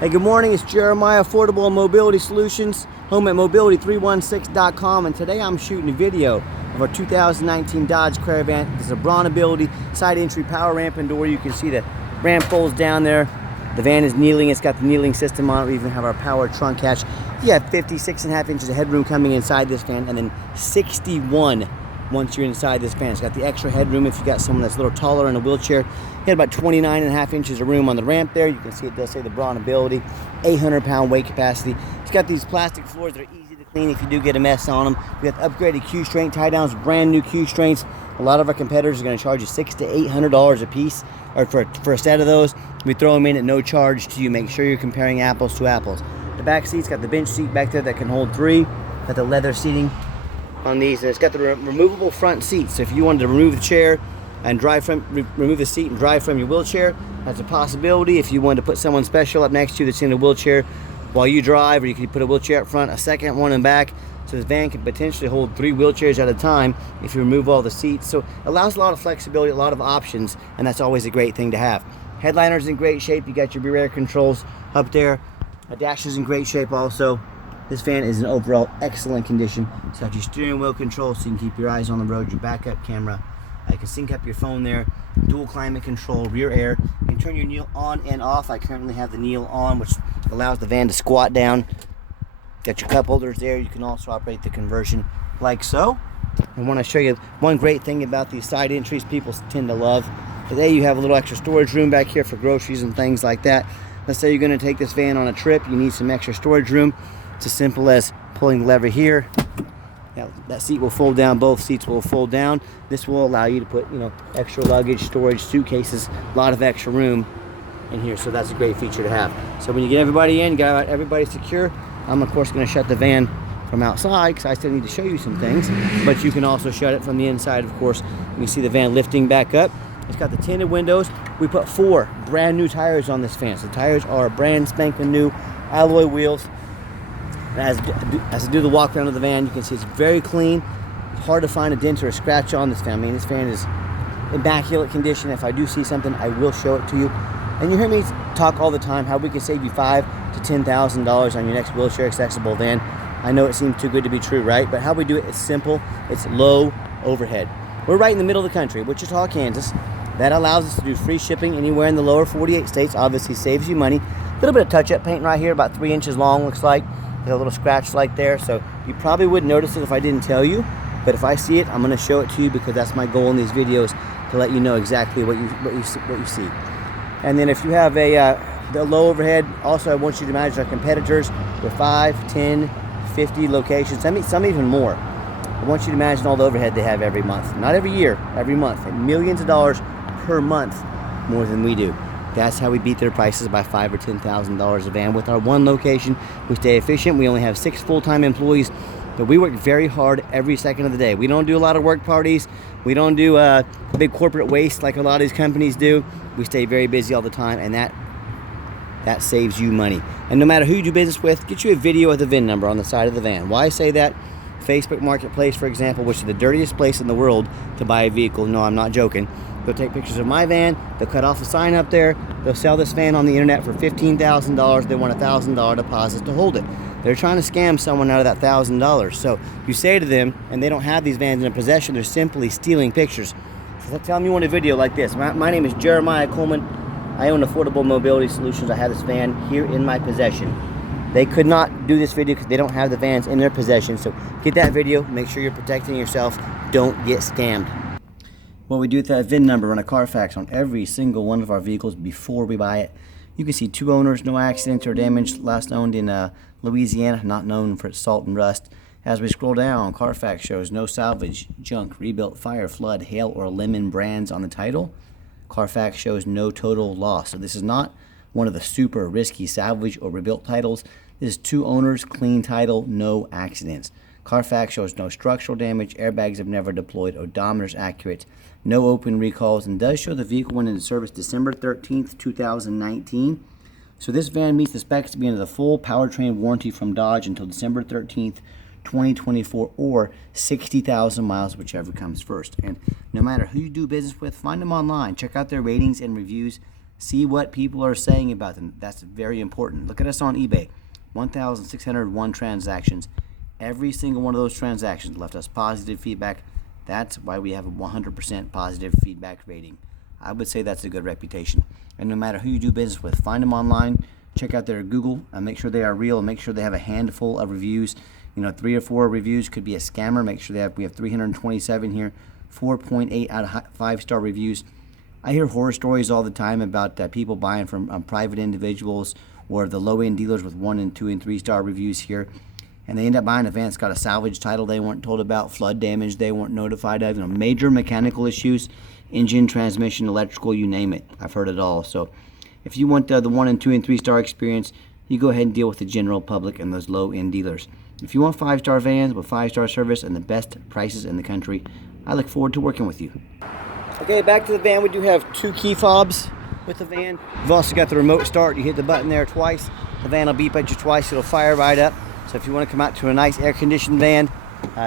Hey, good morning. It's Jeremiah, Affordable Mobility Solutions, home at mobility316.com, and today I'm shooting a video of our 2019 Dodge Caravan. There's a bronability side entry power ramp and door. You can see the ramp folds down there. The van is kneeling. It's got the kneeling system on it. We even have our power trunk hatch. You have 56.5 inches of headroom coming inside this van, and then 61 once you're inside this van. It's got the extra headroom if you got someone that's a little taller in a wheelchair. You had about 29.5 inches of room on the ramp there. You can see it does say the bronability, 800-pound weight capacity. It's got these plastic floors that are easy to clean if you do get a mess on them. We got the upgraded Q strain tie downs, brand new Q strains. A lot of our competitors are going to charge you $600 to $800 a piece, or for a set of those. We throw them in at no charge to you. Make sure you're comparing apples to apples. The back seat's got the bench seat back there that can hold 3. Got the leather seating on these, and it's got the removable front seat. So if you wanted to remove the chair and remove the seat and drive from your wheelchair, that's a possibility. If you wanted to put someone special up next to you that's in a wheelchair while you drive, or you could put a wheelchair up front, a second one in back. So this van can potentially hold 3 wheelchairs at a time if you remove all the seats. So it allows a lot of flexibility, a lot of options, and that's always a great thing to have. Headliner's in great shape. You got your rear air controls up there. The dash is in great shape also. This van is in overall excellent condition. It's got your steering wheel control so you can keep your eyes on the road, your backup camera. You can sync up your phone there, dual climate control, rear air. You can turn your kneel on and off. I currently have the kneel on, which allows the van to squat down. Got your cup holders there. You can also operate the conversion like so. I want to show you one great thing about these side entries people tend to love. Today you have a little extra storage room back here for groceries and things like that. Let's say you're going to take this van on a trip. You need some extra storage room. It's as simple as pulling the lever here. That seat will fold down. Both seats will fold down. This will allow you to put, extra luggage, storage, suitcases, a lot of extra room in here. So that's a great feature to have. So when you get everybody in, got everybody secure, I'm of course going to shut the van from outside because I still need to show you some things. But you can also shut it from the inside, of course. You can see the van lifting back up. It's got the tinted windows. We put 4 brand new tires on this van. So the tires are brand spanking new alloy wheels. As I do the walk around of the van, you can see it's very clean. It's hard to find a dent or a scratch on this van. I mean, this van is immaculate condition. If I do see something, I will show it to you. And you hear me talk all the time how we can save you $5,000 to $10,000 on your next wheelchair accessible van. I know it seems too good to be true, right? But how we do it is simple. It's low overhead. We're right in the middle of the country, Wichita, Kansas. That allows us to do free shipping anywhere in the lower 48 states. Obviously saves you money. A little bit of touch-up paint right here, about 3 inches long, looks like. There's a little scratch like there, so you probably wouldn't notice it if I didn't tell you. But if I see it, I'm going to show it to you because that's my goal in these videos, to let you know exactly what you see. And then if you have the low overhead, also I want you to imagine our competitors with 5, 10, 50 locations, some even more. I want you to imagine all the overhead they have every month. Not every year, every month. And millions of dollars per month more than we do. That's how we beat their prices by $5,000 or $10,000 a van. With our one location, we stay efficient. We only have 6 full-time employees, but we work very hard every second of the day. We don't do a lot of work parties. We don't do big corporate waste like a lot of these companies do. We stay very busy all the time, and that saves you money. And no matter who you do business with, get you a video of the VIN number on the side of the van. Why I say that? Facebook Marketplace, for example, which is the dirtiest place in the world to buy a vehicle. No, I'm not joking. They'll take pictures of my van. They'll cut off the sign up there. They'll sell this van on the internet for $15,000. They want a $1,000 deposit to hold it. They're trying to scam someone out of that $1,000. So you say to them, and they don't have these vans in their possession, they're simply stealing pictures. So tell them you want a video like this. My name is Jeremiah Coleman. I own Affordable Mobility Solutions. I have this van here in my possession. They could not do this video because they don't have the vans in their possession. So get that video. Make sure you're protecting yourself. Don't get scammed. What we do with that VIN number, run a Carfax on every single one of our vehicles before we buy it. You can see 2 owners, no accidents or damage, last owned in Louisiana, not known for its salt and rust. As we scroll down, Carfax shows no salvage, junk, rebuilt, fire, flood, hail, or lemon brands on the title. Carfax shows no total loss. So this is not one of the super risky salvage or rebuilt titles. This is 2 owners, clean title, no accidents. Carfax shows no structural damage, airbags have never deployed, odometer's accurate, no open recalls, and does show the vehicle went into service December 13th, 2019. So this van meets the specs to be under the full powertrain warranty from Dodge until December 13th, 2024, or 60,000 miles, whichever comes first. And no matter who you do business with, find them online. Check out their ratings and reviews. See what people are saying about them. That's very important. Look at us on eBay. 1,601 transactions. Every single one of those transactions left us positive feedback. That's why we have a 100% positive feedback rating. I would say that's a good reputation. And no matter who you do business with, find them online, check out their Google, and make sure they are real, and make sure they have a handful of reviews. 3 or 4 reviews could be a scammer. Make sure we have 327 here, 4.8 out of 5-star reviews. I hear horror stories all the time about people buying from private individuals or the low-end dealers with 1 and 2 and 3-star reviews here, and they end up buying a van that's got a salvage title they weren't told about, flood damage they weren't notified of, major mechanical issues, engine, transmission, electrical, you name it. I've heard it all. So if you want the 1 and 2 and 3-star experience, you go ahead and deal with the general public and those low-end dealers. If you want 5-star vans with 5-star service and the best prices in the country, I look forward to working with you. Okay, back to the van. We do have 2 key fobs with the van. We've also got the remote start. You hit the button there twice. The van will beep at you twice. It'll fire right up. So if you want to come out to a nice air-conditioned van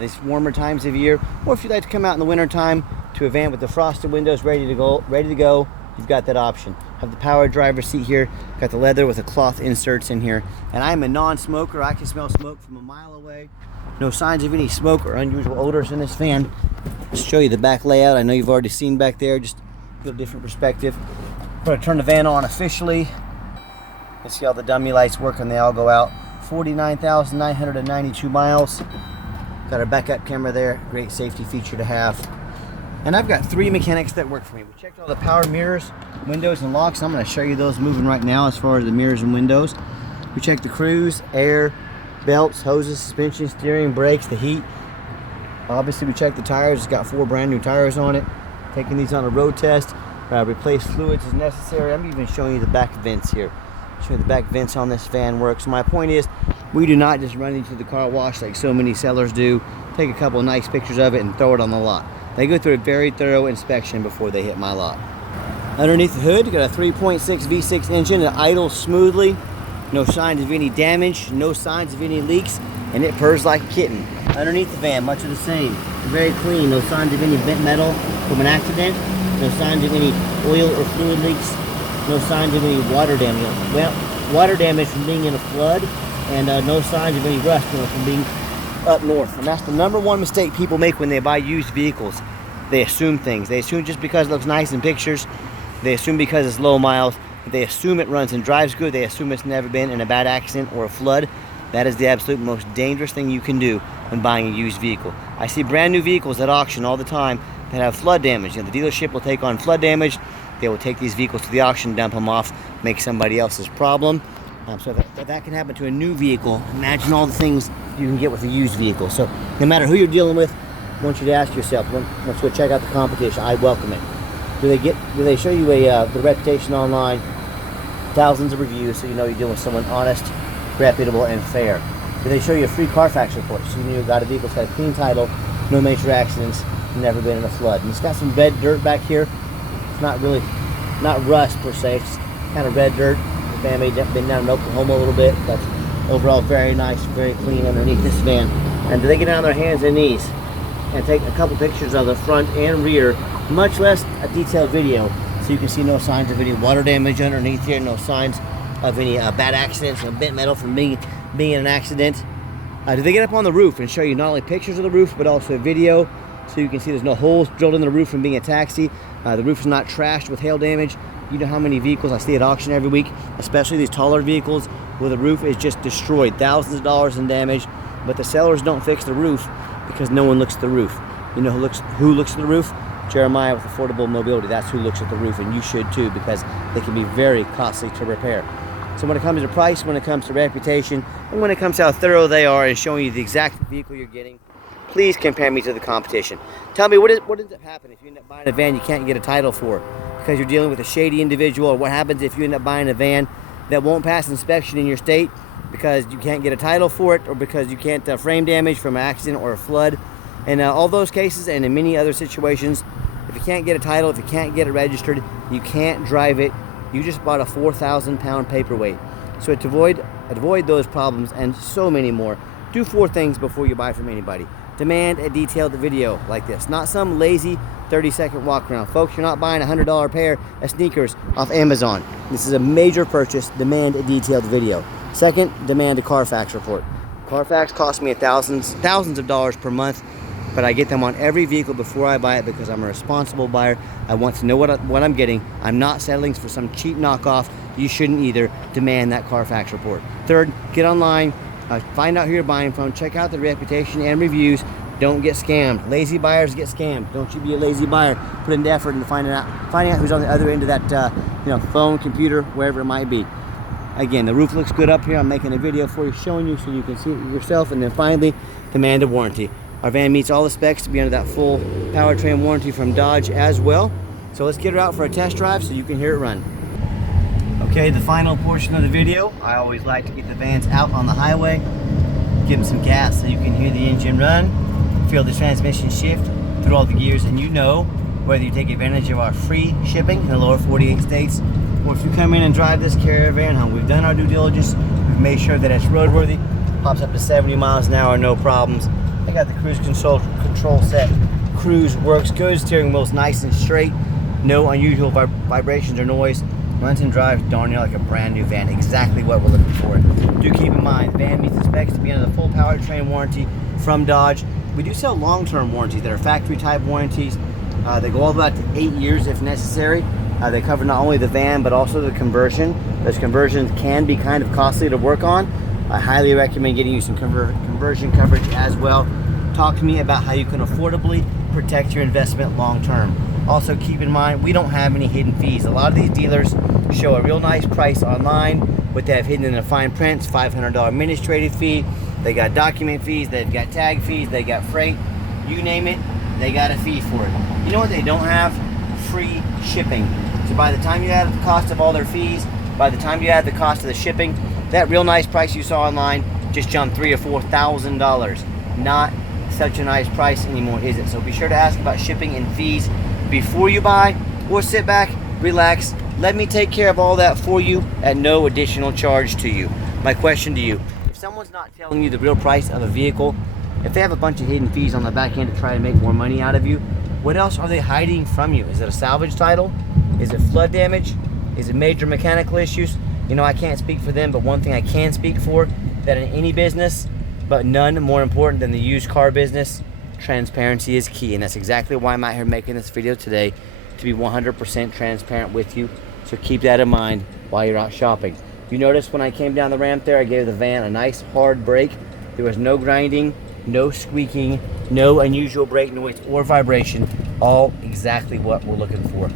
these warmer times of year, or if you'd like to come out in the winter time to a van with the frosted windows ready to go, you've got that option. Have the power driver's seat here. Got the leather with the cloth inserts in here. And I'm a non-smoker. I can smell smoke from a mile away. No signs of any smoke or unusual odors in this van. Just show you the back layout. I know you've already seen back there, just a little different perspective. I'm going to turn the van on officially. Let's see how the dummy lights work and they all go out. 49,992 miles. Got our backup camera there. Great safety feature to have. And I've got 3 mechanics that work for me. We checked all the power mirrors, windows, and locks. I'm going to show you those moving right now as far as the mirrors and windows. We checked the cruise, air, belts, hoses, suspension, steering, brakes, the heat. Obviously we checked the tires. It's got 4 brand new tires on it. Taking these on a road test. Replace fluids as necessary. I'm even showing you the back vents here. Showing the back vents on this van works. So my point is, we do not just run into the car wash like so many sellers do. Take a couple of nice pictures of it and throw it on the lot. They go through a very thorough inspection before they hit my lot. Underneath the hood, you got a 3.6 V6 engine that idles smoothly. No signs of any damage, no signs of any leaks, and it purrs like a kitten. Underneath the van, much of the same. Very clean, no signs of any bent metal from an accident, no signs of any oil or fluid leaks, no signs of any water damage. Well, water damage from being in a flood, and no signs of any rust from being up north. And that's the #1 mistake people make when they buy used vehicles. They assume things. They assume just because it looks nice in pictures, they assume because it's low miles, they assume it runs and drives good, they assume it's never been in a bad accident or a flood. That is the absolute most dangerous thing you can do when buying a used vehicle. I see brand new vehicles at auction all the time that have flood damage. The dealership will take on flood damage. They will take these vehicles to the auction, dump them off, make somebody else's problem. So that can happen to a new vehicle. Imagine all the things you can get with a used vehicle. So no matter who you're dealing with, I want you to ask yourself, let's go check out the competition. I welcome it. Do they show you the reputation online? Thousands of reviews, so you know you're dealing with someone honest, reputable, and fair. Do they show you a free Carfax report, so you know you've got a vehicle that's got a clean title, no major accidents, never been in a flood? And it's got some red dirt back here. It's not rust per se, it's just kind of red dirt. The van may have been down in Oklahoma a little bit, but overall very nice, very clean underneath this van. And do they get down on their hands and knees and take a couple pictures of the front and rear, much less a detailed video, so you can see no signs of any water damage underneath here, no signs of any bad accidents, bent metal from being in an accident. Do they get up on the roof and show you not only pictures of the roof, but also a video, so you can see there's no holes drilled in the roof from being a taxi. The roof is not trashed with hail damage. You know how many vehicles I see at auction every week, especially these taller vehicles where the roof is just destroyed, thousands of dollars in damage, but the sellers don't fix the roof because no one looks at the roof. You know who looks at the roof? Jeremiah with Affordable Mobility. That's who looks at the roof, and you should too, because they can be very costly to repair. So when it comes to price, when it comes to reputation, and when it comes to how thorough they are in showing you the exact vehicle you're getting, please compare me to the competition. Tell me what ends up happening if you end up buying a van you can't get a title for because you're dealing with a shady individual, or what happens if you end up buying a van that won't pass inspection in your state because you can't get a title for it, or because you can't frame damage from an accident or a flood. In all those cases, and in many other situations, if you can't get a title, if you can't get it registered, you can't drive it. You just bought a 4,000-pound paperweight. So to avoid those problems and so many more, do 4 things before you buy from anybody. demand a detailed video like this. Not some lazy 30-second walk around. Folks, you're not buying a $100 pair of sneakers off Amazon. This is a major purchase. Demand a detailed video. Second, demand a Carfax report. Carfax costs me thousands of dollars per month, but I get them on every vehicle before I buy it because I'm a responsible buyer. I want to know what I'm getting. I'm not settling for some cheap knockoff. You shouldn't either. Demand that Carfax report. Third, get online, find out who you're buying from, check out the reputation and reviews. Don't get scammed. Lazy buyers get scammed. Don't you be a lazy buyer. Put in the effort into finding out who's on the other end of that phone, computer, wherever it might be. Again, the roof looks good up here. I'm making a video for you, showing you so you can see it yourself. And then finally, demand a warranty. Our van meets all the specs to be under that full powertrain warranty from Dodge as well. So let's get her out for a test drive so you can hear it run. Okay, the final portion of the video. I always like to get the vans out on the highway, give them some gas so you can hear the engine run, feel the transmission shift through all the gears, and you know whether you take advantage of our free shipping in the lower 48 states, or if you come in and drive this Caravan home. We've done our due diligence. We've made sure that it's roadworthy, pops up to 70 miles an hour, no problems. I got the cruise control set. Cruise works good. Steering wheel's nice and straight. No unusual vibrations or noise. Runs and drives darn near like a brand new van. Exactly what we're looking for. Do keep in mind, the van meets the specs to be under the full powertrain warranty from Dodge. We do sell long-term warranties that are factory type warranties. They go all the way up to 8 years if necessary. They cover not only the van but also the conversion. Those conversions can be kind of costly to work on. I highly recommend getting you some conversion coverage as well. Talk to me about how you can affordably protect your investment long-term. Also keep in mind, we don't have any hidden fees. A lot of these dealers show a real nice price online, but they have hidden in the fine prints, $500 administrative fee. They got document fees, they've got tag fees, they got freight. You name it, they got a fee for it. You know what they don't have? Free shipping. So by the time you add the cost of all their fees, by the time you add the cost of the shipping, that real nice price you saw online just jumped $3,000 or $4,000. Not such a nice price anymore, is it? So be sure to ask about shipping and fees before you buy, or sit back, relax, let me take care of all that for you at no additional charge to you. My question to you, if someone's not telling you the real price of a vehicle, if they have a bunch of hidden fees on the back end to try to make more money out of you, what else are they hiding from you? Is it a salvage title? Is it flood damage? Is it major mechanical issues? You know, I can't speak for them, but one thing I can speak for, that in any business, but none more important than the used car business, transparency is key. And that's exactly why I'm out here making this video today, to be 100% transparent with you. So keep that in mind while you're out shopping. You notice when I came down the ramp there, I gave the van a nice hard brake. There was no grinding, no squeaking, no unusual brake noise or vibration. All exactly what we're looking for.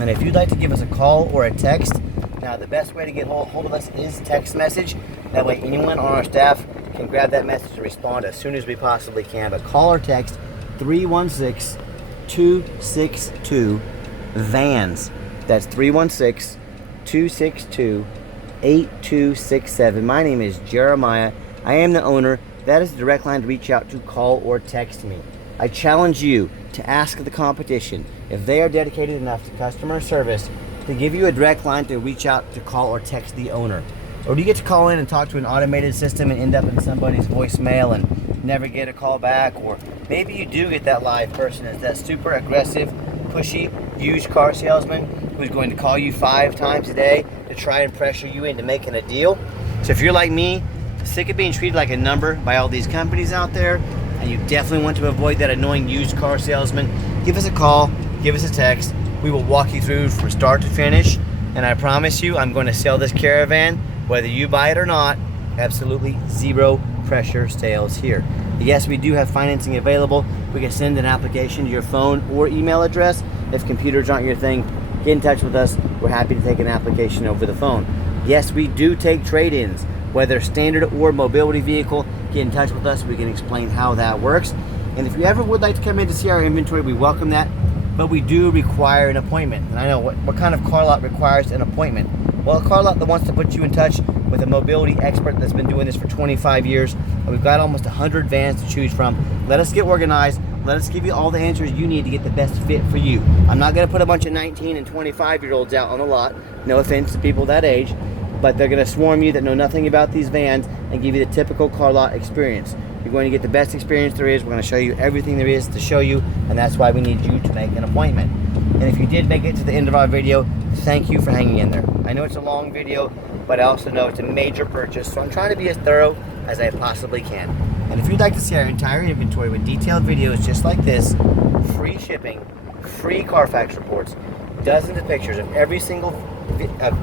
And if you'd like to give us a call or a text, now the best way to get hold of us is text message. That way anyone on our staff can grab that message and respond as soon as we possibly can. But call or text 316-262-VANS. That's 316-262-8267. My name is Jeremiah. I am the owner. That is the direct line to reach out to, call or text me. I challenge you to ask the competition if they are dedicated enough to customer service to give you a direct line to reach out to, call or text the owner. Or do you get to call in and talk to an automated system and end up in somebody's voicemail and never get a call back? Or maybe you do get that live person. It's that super aggressive, pushy, used car salesman who's going to call you 5 times a day to try and pressure you into making a deal. So if you're like me, sick of being treated like a number by all these companies out there, and you definitely want to avoid that annoying used car salesman, give us a call, give us a text. We will walk you through from start to finish, and I promise you I'm going to sell this Caravan whether you buy it or not. Absolutely zero pressure sales here. Yes, we do have financing available. We can send an application to your phone or email address. If computers aren't your thing, get in touch with us. We're happy to take an application over the phone. Yes, we do take trade-ins, whether standard or mobility vehicle. Get in touch with us. We can explain how that works. And if you ever would like to come in to see our inventory, we welcome that. But we do require an appointment. And I know what kind of car lot requires an appointment. Well, a car lot that wants to put you in touch with a mobility expert that's been doing this for 25 years. And we've got almost 100 vans to choose from. Let us get organized. Let us give you all the answers you need to get the best fit for you. I'm not going to put a bunch of 19 and 25-year-olds out on the lot. No offense to people that age. But they're going to swarm you that know nothing about these vans and give you the typical car lot experience. You're You're going to get the best experience there is. We're going to show you everything there is to show you, and that's why we need you to make an appointment. And if you did make it to the end of our video, thank you for hanging in there. I know it's a long video, but I also know it's a major purchase, so I'm trying to be as thorough as I possibly can. And if you'd like to see our entire inventory with detailed videos just like this, free shipping, free Carfax reports, dozens of pictures of every single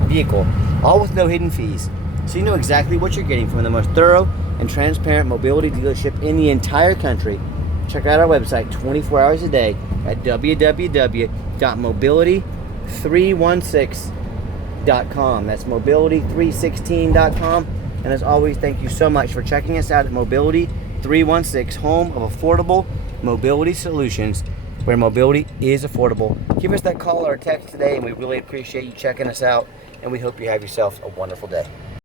vehicle, all with no hidden fees, so you know exactly what you're getting from the most thorough and transparent mobility dealership in the entire country, check out our website 24 hours a day at www.mobility316.com. That's mobility316.com. And as always, thank you so much for checking us out at Mobility 316, home of affordable mobility solutions, where mobility is affordable. Give us that call or text today, and we really appreciate you checking us out, and we hope you have yourself a wonderful day.